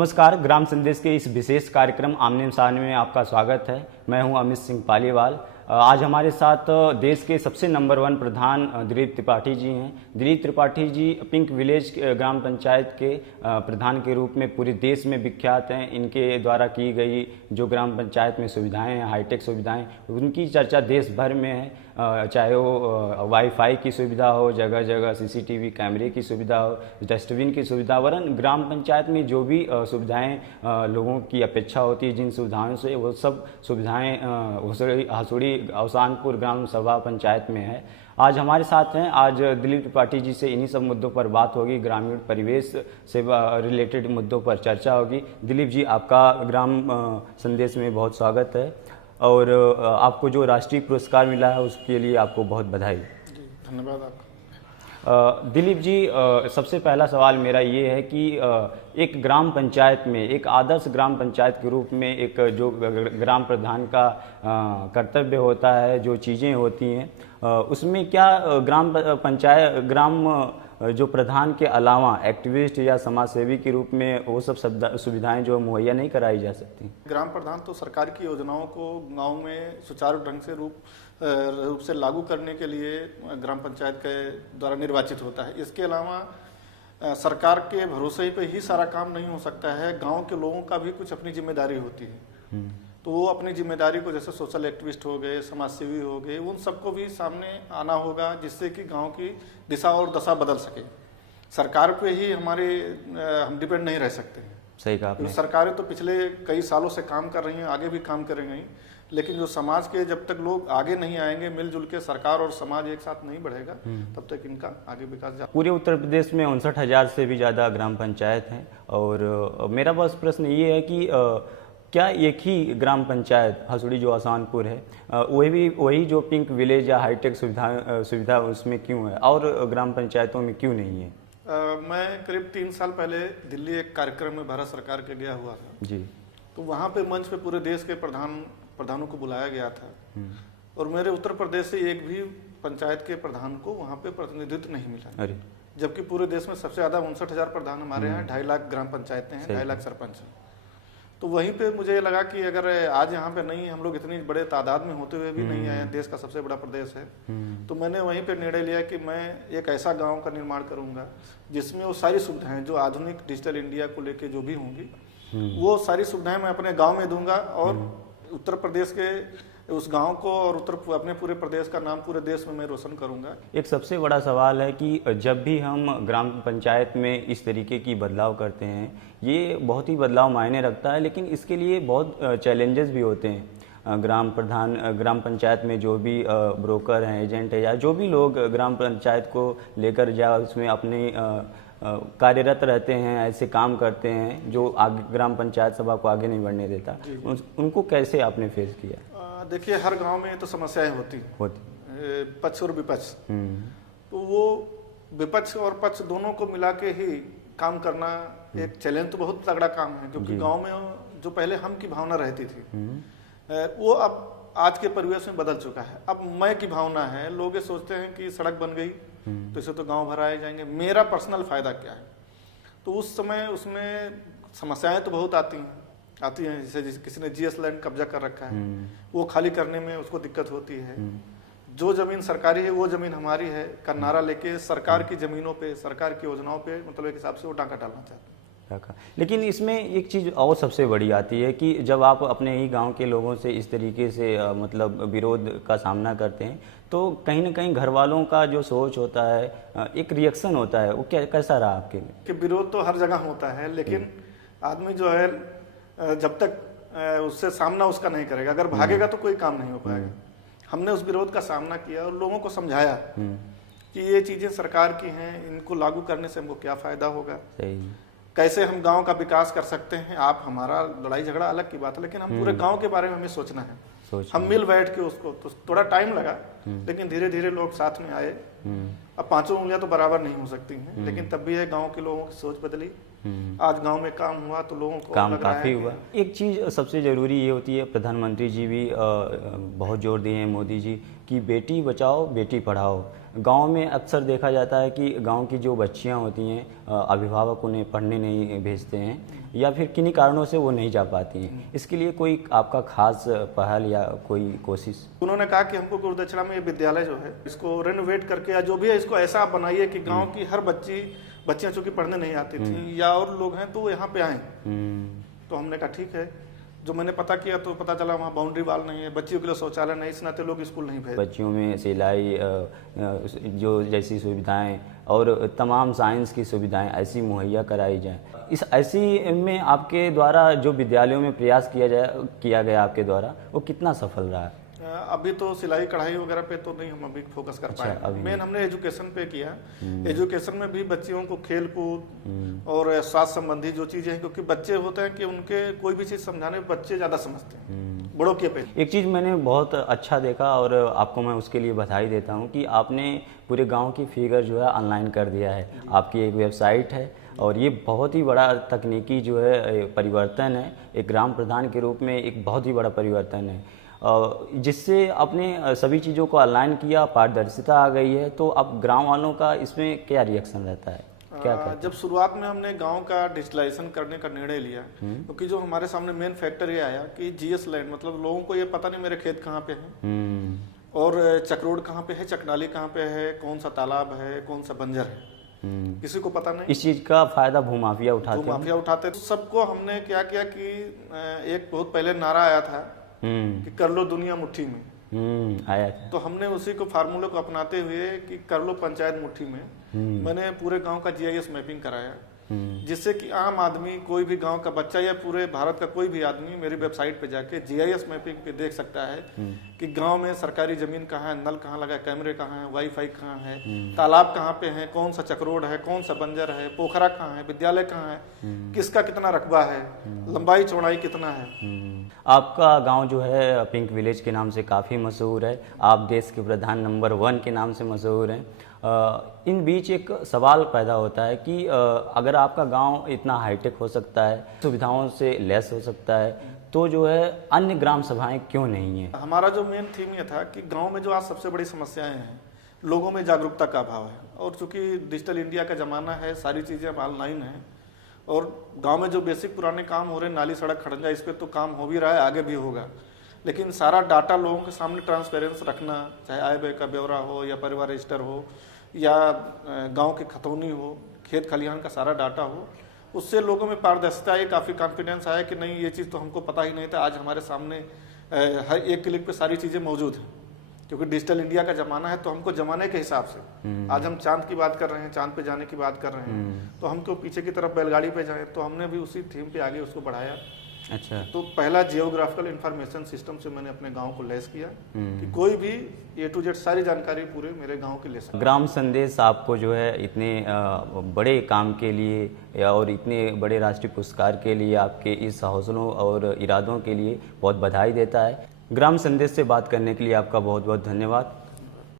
नमस्कार, ग्राम संदेश के इस विशेष कार्यक्रम आमने सामने में आपका स्वागत है। मैं हूं अमित सिंह पालीवाल। आज हमारे साथ देश के सबसे नंबर 1 प्रधान दिलीप त्रिपाठी जी हैं। दिलीप त्रिपाठी जी पिंक विलेज ग्राम पंचायत के प्रधान के रूप में पूरे देश में विख्यात हैं। इनके द्वारा की गई जो ग्राम पंचायत में सुविधाएं हैं, हाईटेक सुविधाएं, उनकी चर्चा देश भर में है। चाहे वो वाईफाई की सुविधा हो, जगह जगह सीसीटीवी कैमरे की सुविधा हो, डस्टबिन की सुविधा, वरन ग्राम पंचायत में जो भी सुविधाएं लोगों की अपेक्षा होती है, जिन सुविधाओं से वो सब सुविधाएं हसूड़ी अवसानपुर ग्राम सभा पंचायत में है। आज हमारे साथ हैं। आज दिलीप त्रिपाठी जी से इन्हीं सब मुद्दों पर बात होगी, ग्रामीण परिवेश से रिलेटेड मुद्दों पर चर्चा होगी। दिलीप जी, आपका ग्राम संदेश में बहुत स्वागत है और आपको जो राष्ट्रीय पुरस्कार मिला है उसके लिए आपको बहुत बधाई। जी, धन्यवाद आपका। दिलीप जी, सबसे पहला सवाल मेरा ये है कि एक ग्राम पंचायत में, एक आदर्श ग्राम पंचायत के रूप में, एक जो ग्राम प्रधान का कर्तव्य होता है, जो चीज़ें होती हैं, उसमें क्या ग्राम जो प्रधान के अलावा एक्टिविस्ट या समाजसेवी के रूप में वो सब सुविधाएं जो मुहैया नहीं कराई जा सकती? ग्राम प्रधान तो सरकार की योजनाओं को गांव में सुचारू ढंग से रूप से लागू करने के लिए ग्राम पंचायत के द्वारा निर्वाचित होता है। इसके अलावा सरकार के भरोसे पे ही सारा काम नहीं हो सकता है। गांव के लोगों का भी कुछ अपनी जिम्मेदारी होती है, तो वो अपनी जिम्मेदारी को, जैसे सोशल एक्टिविस्ट हो गए, समाजसेवी हो गए, उन सबको भी सामने आना होगा, जिससे कि गांव की दिशा और दशा बदल सके। सरकार पे ही हम डिपेंड नहीं रह सकते। सही कहा आपने। सरकारें तो पिछले कई सालों से काम कर रही हैं, आगे भी काम करेंगी, लेकिन जो समाज के जब तक लोग आगे नहीं आएंगे, मिलजुल के सरकार और समाज एक साथ नहीं बढ़ेगा, तब तक इनका आगे विकास पूरे उत्तर प्रदेश में 59,000 से भी ज़्यादा ग्राम पंचायत हैं। और मेरा बस प्रश्न ये है कि क्या एक ही ग्राम पंचायत हसूड़ी जो अवसानपुर है, वही जो पिंक विलेज या हाईटेक सुविधा उसमें क्यों है और ग्राम पंचायतों में क्यों नहीं है? मैं करीब 3 साल पहले दिल्ली एक कार्यक्रम में भारत सरकार के गया हुआ था जी। तो वहाँ पे मंच पे पूरे देश के प्रधानों को बुलाया गया था और मेरे उत्तर प्रदेश से एक भी पंचायत के प्रधान को वहाँ पे प्रतिनिधित्व नहीं मिला। अरे, जबकि पूरे देश में सबसे ज्यादा 59,000 प्रधान हमारे यहाँ, 2.5 लाख ग्राम पंचायतें हैं, 2.5 लाख सरपंच हैं। तो वहीं पे मुझे लगा कि अगर आज यहाँ पे नहीं, हम लोग इतनी बड़े तादाद में होते हुए भी नहीं आए, देश का सबसे बड़ा प्रदेश है, तो मैंने वहीं पे निर्णय लिया कि मैं एक ऐसा गांव का निर्माण करूंगा जिसमें वो सारी सुविधाएं जो आधुनिक डिजिटल इंडिया को लेके जो भी होंगी, वो सारी सुविधाएं मैं अपने गांव में दूंगा और उत्तर प्रदेश के उस गांव को और अपने पूरे प्रदेश का नाम पूरे देश में मैं रोशन करूंगा। एक सबसे बड़ा सवाल है कि जब भी हम ग्राम पंचायत में इस तरीके की बदलाव करते हैं, ये बहुत ही बदलाव मायने रखता है, लेकिन इसके लिए बहुत चैलेंजेस भी होते हैं। ग्राम पंचायत में जो भी ब्रोकर हैं, एजेंट है, या जो भी लोग ग्राम पंचायत को लेकर या उसमें अपने कार्यरत रहते हैं, ऐसे काम करते हैं जो ग्राम पंचायत सभा को आगे नहीं बढ़ने देता, उनको कैसे आपने फेस किया? देखिए, हर गांव में तो समस्याएं होती पक्ष और विपक्ष, तो वो विपक्ष और पक्ष दोनों को मिला के ही काम करना एक चैलेंज तो बहुत तगड़ा काम है, क्योंकि गांव में जो पहले हम की भावना रहती थी वो अब आज के परिवेश में बदल चुका है। अब मैं की भावना है, लोग ये सोचते हैं कि सड़क बन गई तो इसे तो गांव भर आए जाएंगे, मेरा पर्सनल फायदा क्या है। तो उस समय उसमें समस्याएं तो बहुत आती हैं। जैसे किसी ने जीएस लैंड कब्जा कर रखा है, वो खाली करने में उसको दिक्कत होती है। जो जमीन सरकारी है वो जमीन हमारी है का नारा लेके सरकार की जमीनों पे, सरकार की योजनाओं पे, मतलब एक हिसाब से वो डाका डालना चाहते हैं। लेकिन इसमें एक चीज़ और सबसे बड़ी आती है कि जब आप अपने ही गांव के लोगों से इस तरीके से मतलब विरोध का सामना करते हैं, तो कहीं ना कहीं घर वालों का जो सोच होता है, एक रिएक्शन होता है, वो कैसा रहा आपके लिए? कि विरोध तो हर जगह होता है, लेकिन आदमी जो है जब तक उससे सामना उसका नहीं करेगा, अगर भागेगा तो कोई काम नहीं हो पाएगा। हमने उस विरोध का सामना किया और लोगों को समझाया कि ये चीजें सरकार की हैं, इनको लागू करने से हमको क्या फायदा होगा, कैसे हम गांव का विकास कर सकते हैं। आप हमारा लड़ाई झगड़ा अलग की बात है, लेकिन हम पूरे गांव के बारे में हमें सोचना है। हम मिल बैठ के उसको, तो थोड़ा टाइम लगा, लेकिन धीरे धीरे लोग साथ में आए। अब 5 उंगलियां तो बराबर नहीं हो सकती हैं, लेकिन तब भी है गांव के लोगों की सोच बदली। आज गांव में काम हुआ तो लोगों को काम काफी हुआ। एक चीज सबसे जरूरी ये होती है, प्रधानमंत्री जी भी बहुत जोर दिए हैं, मोदी जी, कि बेटी बचाओ बेटी पढ़ाओ। गांव में अक्सर देखा जाता है कि गांव की जो बच्चियां होती हैं, अभिभावक उन्हें पढ़ने नहीं भेजते हैं, या फिर किन्हीं कारणों से वो नहीं जा पाती हैं, इसके लिए कोई आपका खास पहल या कोई कोशिश? उन्होंने कहा कि हमको गुरुदक्षिणा में ये विद्यालय जो है इसको रेनोवेट करके या जो भी है इसको ऐसा आप बनाइए कि गांव की हर बच्चियां चूंकि पढ़ने नहीं आती थी या और लोग हैं तो वो यहाँ पे आए। तो हमने कहा ठीक है। जो मैंने पता किया तो पता चला वहाँ बाउंड्री वाल नहीं है, बच्चियों के लिए शौचालय नहीं, इस नाते लोग स्कूल नहीं भेज। बच्चियों में सिलाई जो जैसी सुविधाएं और तमाम साइंस की सुविधाएं ऐसी मुहैया कराई जाएं। इस ऐसी में आपके द्वारा जो विद्यालयों में प्रयास किया गया आपके द्वारा, वो कितना सफल रहा है? अभी तो सिलाई कढ़ाई वगैरह पे तो नहीं हम अभी फोकस कर पाए। मेन हमने एजुकेशन पे किया। एजुकेशन में भी बच्चियों को खेल कूद और स्वास्थ्य संबंधी जो चीजें हैं, क्योंकि बच्चे होते हैं कि उनके कोई भी चीज समझाने में बच्चे ज्यादा समझते हैं बड़ों के पे। एक चीज़ मैंने बहुत अच्छा देखा और आपको मैं उसके लिए बधाई देता हूँ कि आपने पूरे गाँव की फिगर जो है ऑनलाइन कर दिया है। आपकी एक वेबसाइट है और ये बहुत ही बड़ा तकनीकी जो है परिवर्तन है, एक ग्राम प्रधान के रूप में एक बहुत ही बड़ा परिवर्तन है, जिससे अपने सभी चीज़ों को ऑनलाइन किया, पारदर्शिता आ गई है। तो अब ग्राम वालों का इसमें क्या रिएक्शन रहता है? क्या जब शुरुआत में हमने गांव का डिजिटलाइजेशन करने का निर्णय लिया, क्योंकि जो हमारे सामने मेन फैक्टर ये आया कि जीएस लैंड, मतलब लोगों को ये पता नहीं मेरे खेत कहाँ पे हैं और चक्रोड कहाँ पे है, चकनाली कहाँ पे है, कौन सा तालाब है, कौन सा बंजर है, किसी को पता नहीं। इस चीज का फायदा भूमाफिया उठाते। तो सबको हमने क्या किया कि एक बहुत पहले नारा आया था कि कर लो दुनिया मुट्ठी में, आया था। तो हमने उसी को फार्मूले को अपनाते हुए कि कर लो पंचायत मुट्ठी में, मैंने पूरे गांव का जीआईएस मैपिंग कराया, जिससे कि आम आदमी, कोई भी गांव का बच्चा या पूरे भारत का कोई भी आदमी मेरी वेबसाइट पे जाके जीआईएस मैपिंग पे देख सकता है कि गांव में सरकारी जमीन कहाँ है, नल कहाँ लगा है, कैमरे कहाँ है, वाईफाई कहाँ है, तालाब कहाँ पे है, कौन सा चक्रोड है, कौन सा बंजर है, पोखरा कहाँ है, विद्यालय कहाँ है, किसका कितना रकबा है, लंबाई चौड़ाई कितना है। आपका गांव जो है पिंक विलेज के नाम से काफ़ी मशहूर है, आप देश के प्रधान नंबर 1 के नाम से मशहूर हैं। इन बीच एक सवाल पैदा होता है कि अगर आपका गांव इतना हाईटेक हो सकता है, सुविधाओं से लैस हो सकता है, तो जो है अन्य ग्राम सभाएं क्यों नहीं है? हमारा जो मेन थीम ये था कि गांव में जो आज सबसे बड़ी समस्याएं हैं, लोगों में जागरूकता का अभाव है, और चूंकि डिजिटल इंडिया का जमाना है, सारी चीज़ें अब ऑनलाइन है, और गांव में जो बेसिक पुराने काम हो रहे हैं, नाली सड़क खड़ंजा, इस पर तो काम हो भी रहा है, आगे भी होगा, लेकिन सारा डाटा लोगों के सामने ट्रांसपेरेंस रखना, चाहे आय व्यय का ब्यौरा हो या परिवार रजिस्टर हो या गांव की खतौनी हो, खेत खलिहान का सारा डाटा हो, उससे लोगों में पारदर्शिता आई, काफ़ी कॉन्फिडेंस आया कि नहीं ये चीज़ तो हमको पता ही नहीं था, आज हमारे सामने हर एक क्लिक पे सारी चीज़ें मौजूद हैं, क्योंकि डिजिटल इंडिया का ज़माना है। तो हमको ज़माने के हिसाब से आज हम चांद की बात कर रहे हैं, चांद पे जाने की बात कर रहे हैं, तो हमको पीछे की तरफ बैलगाड़ी पे जाएं, तो हमने भी उसी थीम पे आगे उसको बढ़ाया। अच्छा, तो पहला जियोग्राफिकल इंफॉर्मेशन सिस्टम से मैंने अपने गांव को लैस किया कि कोई भी A to Z सारी जानकारी पूरे मेरे गांव की ले सकता। ग्राम संदेश आपको जो है इतने बड़े काम के लिए और इतने बड़े राष्ट्रीय पुरस्कार के लिए, आपके इस हौसलों और इरादों के लिए बहुत बधाई देता है। ग्राम संदेश से बात करने के लिए आपका बहुत बहुत धन्यवाद।